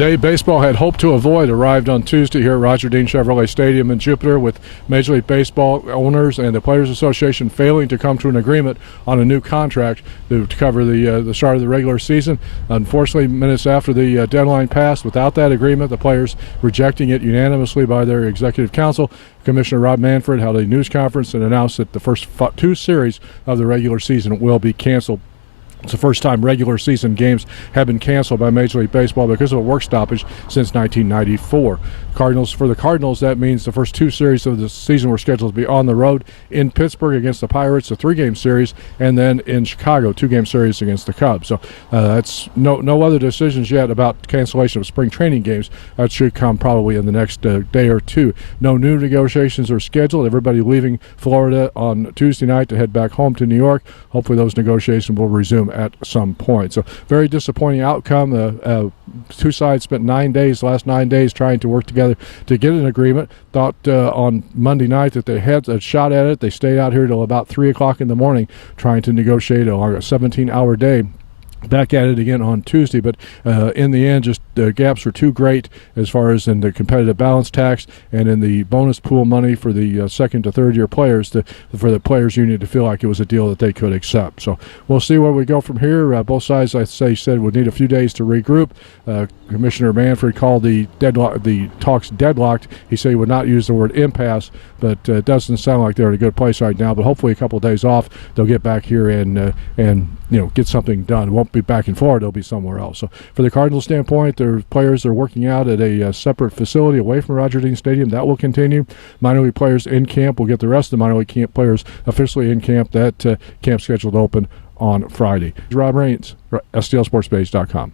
day baseball had hoped to avoid arrived on Tuesday here at Roger Dean Chevrolet Stadium in Jupiter, with Major League Baseball owners and the Players Association failing to come to an agreement on a new contract to cover the start of the regular season. Unfortunately, minutes after the deadline passed, without that agreement, the players rejecting it unanimously by their executive council, Commissioner Rob Manfred held a news conference and announced that the first two series of the regular season will be canceled. It's the first time regular season games have been canceled by Major League Baseball because of a work stoppage since 1994. For the Cardinals, that means the first two series of the season were scheduled to be on the road in Pittsburgh against the Pirates, a 3-game series, and then in Chicago, 2-game series against the Cubs. So that's no other decisions yet about cancellation of spring training games. That should come probably in the next day or two. No new negotiations are scheduled. Everybody leaving Florida on Tuesday night to head back home to New York. Hopefully those negotiations will resume at some point. So very disappointing outcome. Two sides spent last 9 days trying to work together to get an agreement. Thought on Monday night that they had a shot at it. They stayed out here till about 3 o'clock in the morning trying to negotiate a 17-hour day. Back at it again on Tuesday, but in the end, just the gaps were too great as far as in the competitive balance tax and in the bonus pool money for the second to third year players for the players union to feel like it was a deal that they could accept. So we'll see where we go from here. Both sides, said would need a few days to regroup. Commissioner Manfred called the talks deadlocked. He said he would not use the word impasse, but it doesn't sound like they're in a good place right now. But hopefully, a couple of days off, they'll get back here and get something done. It won't be back in Florida; it'll be somewhere else. So, for the Cardinals' standpoint, their players are working out at a separate facility away from Roger Dean Stadium. That will continue. Minor league players in camp will get the rest of the minor league camp players officially in camp. That camp scheduled to open on Friday. Rob Raines, STLSportsPage.com.